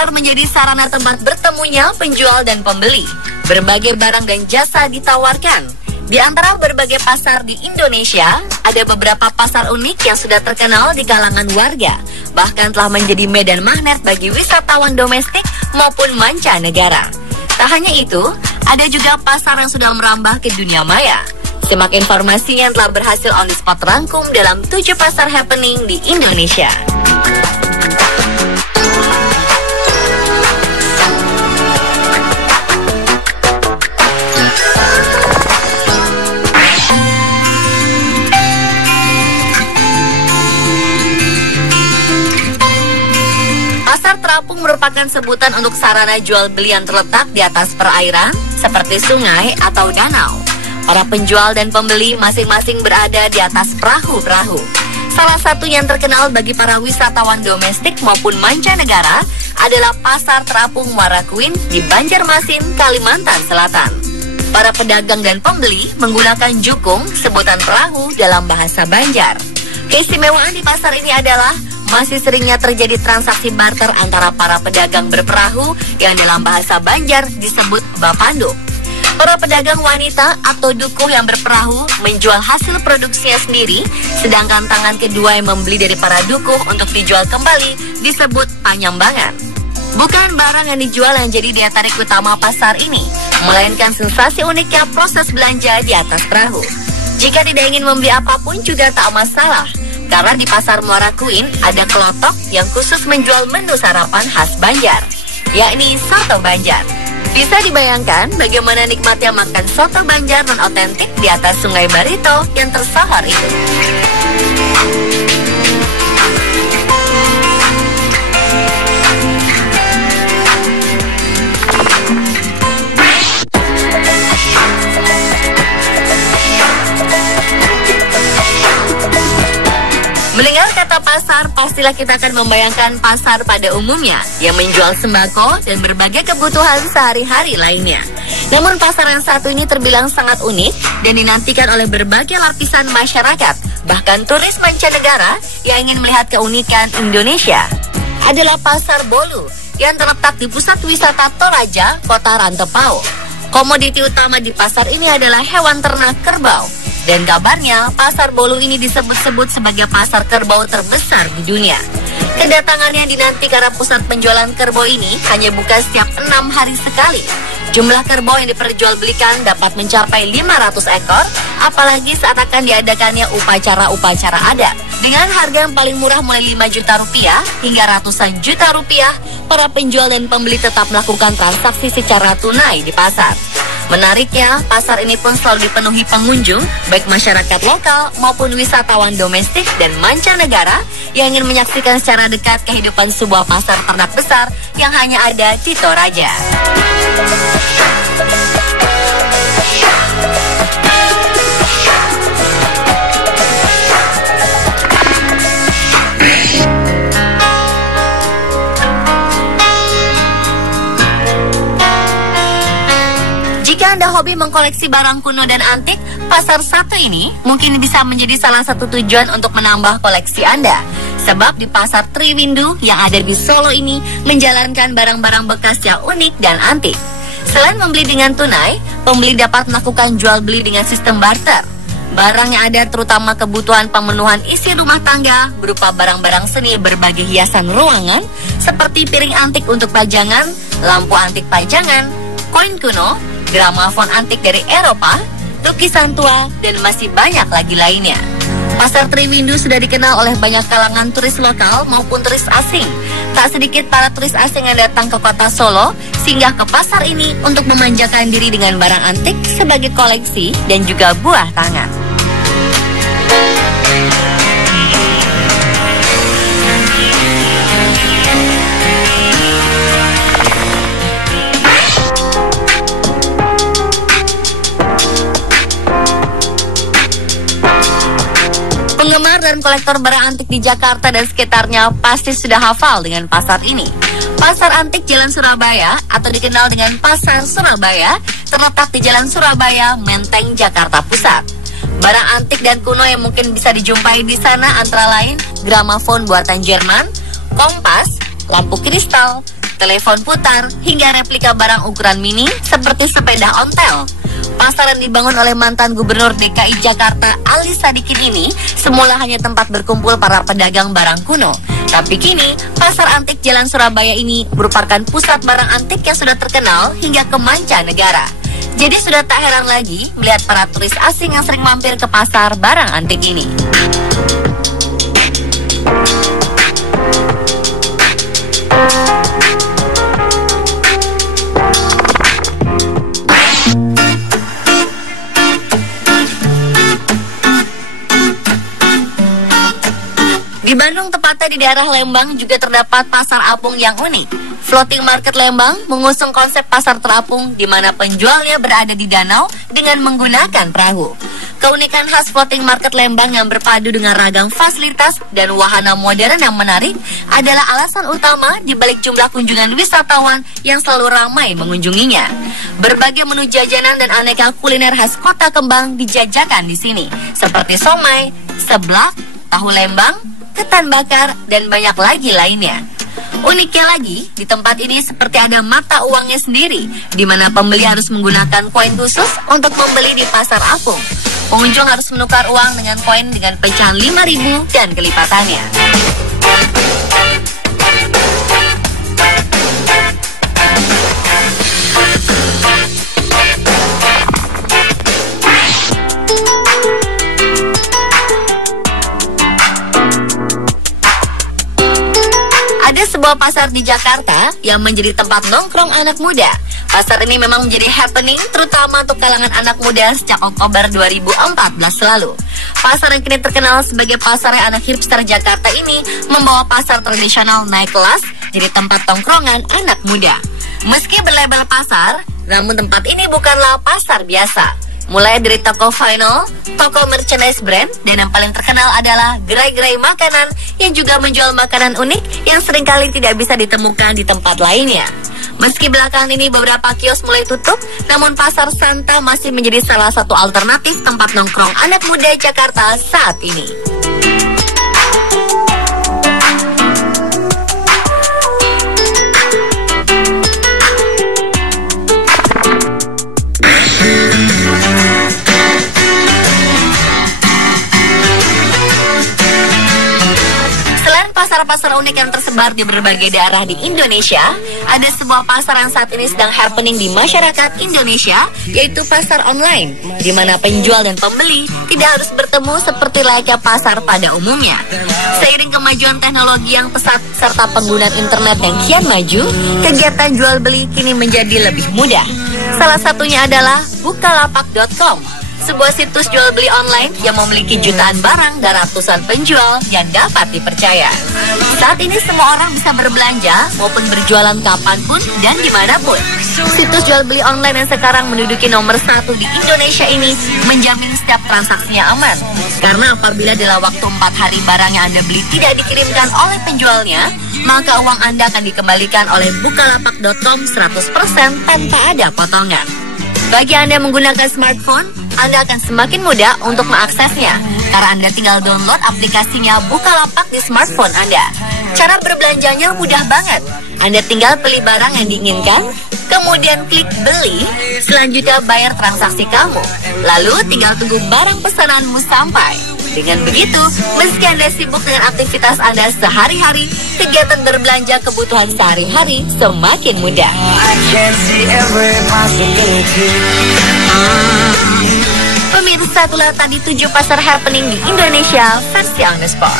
Pasar menjadi sarana tempat bertemunya penjual dan pembeli. Berbagai barang dan jasa ditawarkan. Di antara berbagai pasar di Indonesia, ada beberapa pasar unik yang sudah terkenal di kalangan warga, bahkan telah menjadi medan magnet bagi wisatawan domestik maupun mancanegara. Tak hanya itu, ada juga pasar yang sudah merambah ke dunia maya. Simak informasinya yang telah berhasil on the spot rangkum dalam 7 pasar happening di Indonesia. Terapung merupakan sebutan untuk sarana jual beli yang terletak di atas perairan seperti sungai atau danau. Para penjual dan pembeli masing-masing berada di atas perahu-perahu. Salah satu yang terkenal bagi para wisatawan domestik maupun mancanegara adalah Pasar Terapung Muara Kuin di Banjarmasin, Kalimantan Selatan. Para pedagang dan pembeli menggunakan jukung, sebutan perahu dalam bahasa Banjar. Keistimewaan di pasar ini adalah masih seringnya terjadi transaksi barter antara para pedagang berperahu yang dalam bahasa Banjar disebut bapanduk. Para pedagang wanita atau dukuh yang berperahu menjual hasil produksinya sendiri, sedangkan tangan kedua yang membeli dari para dukuh untuk dijual kembali disebut panyambangan. Bukan barang yang dijual yang jadi daya tarik utama pasar ini, melainkan sensasi uniknya proses belanja di atas perahu. Jika tidak ingin membeli apapun juga tak masalah, karena di Pasar Muara Kuin ada kelotok yang khusus menjual menu sarapan khas Banjar, yakni soto Banjar. Bisa dibayangkan bagaimana nikmatnya makan soto Banjar non otentik di atas Sungai Barito yang tersohor itu. Mendengar kata pasar, pastilah kita akan membayangkan pasar pada umumnya yang menjual sembako dan berbagai kebutuhan sehari-hari lainnya. Namun pasar yang satu ini terbilang sangat unik dan dinantikan oleh berbagai lapisan masyarakat, bahkan turis mancanegara yang ingin melihat keunikan Indonesia. Adalah Pasar Bolu yang terletak di pusat wisata Toraja, Kota Rantepao. Komoditi utama di pasar ini adalah hewan ternak kerbau. Dan kabarnya, Pasar Bolu ini disebut-sebut sebagai pasar kerbau terbesar di dunia. Kedatangannya dinanti karena pusat penjualan kerbau ini hanya buka setiap 6 hari sekali. Jumlah kerbau yang diperjualbelikan dapat mencapai 500 ekor, apalagi saat akan diadakannya upacara-upacara adat. Dengan harga yang paling murah mulai 5 juta rupiah hingga ratusan juta rupiah, para penjual dan pembeli tetap melakukan transaksi secara tunai di pasar. Menariknya, pasar ini pun selalu dipenuhi pengunjung, baik masyarakat lokal maupun wisatawan domestik dan mancanegara yang ingin menyaksikan secara dekat kehidupan sebuah pasar ternak besar yang hanya ada di Toraja. Jika Anda hobi mengkoleksi barang kuno dan antik, pasar satu ini mungkin bisa menjadi salah satu tujuan untuk menambah koleksi Anda. Sebab di Pasar Triwindu yang ada di Solo ini menjalankan barang-barang bekas yang unik dan antik. Selain membeli dengan tunai, pembeli dapat melakukan jual beli dengan sistem barter. Barang yang ada terutama kebutuhan pemenuhan isi rumah tangga berupa barang-barang seni berbagai hiasan ruangan seperti piring antik untuk pajangan, lampu antik pajangan, koin kuno, gramafon antik dari Eropa, lukisan tua, dan masih banyak lagi lainnya. Pasar Triwindu sudah dikenal oleh banyak kalangan turis lokal maupun turis asing. Tak sedikit para turis asing yang datang ke kota Solo singgah ke pasar ini untuk memanjakan diri dengan barang antik sebagai koleksi dan juga buah tangan. Penggemar dan kolektor barang antik di Jakarta dan sekitarnya pasti sudah hafal dengan pasar ini. Pasar Antik Jalan Surabaya atau dikenal dengan Pasar Surabaya terletak di Jalan Surabaya, Menteng, Jakarta Pusat. Barang antik dan kuno yang mungkin bisa dijumpai di sana antara lain gramafon buatan Jerman, kompas, lampu kristal, telepon putar, hingga replika barang ukuran mini seperti sepeda ontel. Pasar yang dibangun oleh mantan Gubernur DKI Jakarta Ali Sadikin ini semula hanya tempat berkumpul para pedagang barang kuno. Tapi kini, Pasar Antik Jalan Surabaya ini merupakan pusat barang antik yang sudah terkenal hingga ke mancanegara. Jadi sudah tak heran lagi melihat para turis asing yang sering mampir ke pasar barang antik ini. Di Bandung, tepatnya di daerah Lembang, juga terdapat pasar apung yang unik. Floating Market Lembang mengusung konsep pasar terapung di mana penjualnya berada di danau dengan menggunakan perahu. Keunikan khas Floating Market Lembang yang berpadu dengan ragam fasilitas dan wahana modern yang menarik adalah alasan utama di balik jumlah kunjungan wisatawan yang selalu ramai mengunjunginya. Berbagai menu jajanan dan aneka kuliner khas Kota Kembang dijajakan di sini, seperti somai, seblak, tahu Lembang, ketan bakar, dan banyak lagi lainnya. Uniknya lagi, di tempat ini seperti ada mata uangnya sendiri, di mana pembeli harus menggunakan koin khusus untuk membeli di pasar apung. Pengunjung harus menukar uang dengan koin dengan pecahan 5.000 dan kelipatannya. Ada sebuah pasar di Jakarta yang menjadi tempat nongkrong anak muda. Pasar ini memang menjadi happening terutama untuk kalangan anak muda sejak Oktober 2014 lalu. Pasar yang kini terkenal sebagai pasar yang anak hipster Jakarta ini membawa pasar tradisional naik kelas jadi tempat tongkrongan anak muda. Meski berlabel pasar, namun tempat ini bukanlah pasar biasa. Mulai dari toko vinyl, toko merchandise brand, dan yang paling terkenal adalah gerai-gerai makanan yang juga menjual makanan unik yang seringkali tidak bisa ditemukan di tempat lainnya. Meski belakangan ini beberapa kios mulai tutup, namun Pasar Santa masih menjadi salah satu alternatif tempat nongkrong anak muda Jakarta saat ini. Pasar-pasar unik yang tersebar di berbagai daerah di Indonesia, ada sebuah pasar yang saat ini sedang happening di masyarakat Indonesia, yaitu pasar online, di mana penjual dan pembeli tidak harus bertemu seperti layaknya pasar pada umumnya. Seiring kemajuan teknologi yang pesat serta penggunaan internet yang kian maju, kegiatan jual beli kini menjadi lebih mudah. Salah satunya adalah Bukalapak.com, sebuah situs jual beli online yang memiliki jutaan barang dan ratusan penjual yang dapat dipercaya. Saat ini semua orang bisa berbelanja maupun berjualan kapanpun dan dimanapun. Situs jual beli online yang sekarang menduduki nomor 1 di Indonesia ini menjamin setiap transaksinya aman. Karena apabila dalam waktu 4 hari barang yang Anda beli tidak dikirimkan oleh penjualnya, maka uang Anda akan dikembalikan oleh Bukalapak.com 100% tanpa ada potongan. Bagi Anda yang menggunakan smartphone, Anda akan semakin mudah untuk mengaksesnya karena Anda tinggal download aplikasinya Bukalapak di smartphone Anda. Cara berbelanjanya mudah banget. Anda tinggal pilih barang yang diinginkan, kemudian klik beli, selanjutnya bayar transaksi kamu. Lalu tinggal tunggu barang pesananmu sampai. Dengan begitu, meski Anda sibuk dengan aktivitas Anda sehari-hari, kegiatan berbelanja kebutuhan sehari-hari semakin mudah. Pemirsa, itulah tadi 7 pasar happening di Indonesia versi on the spot.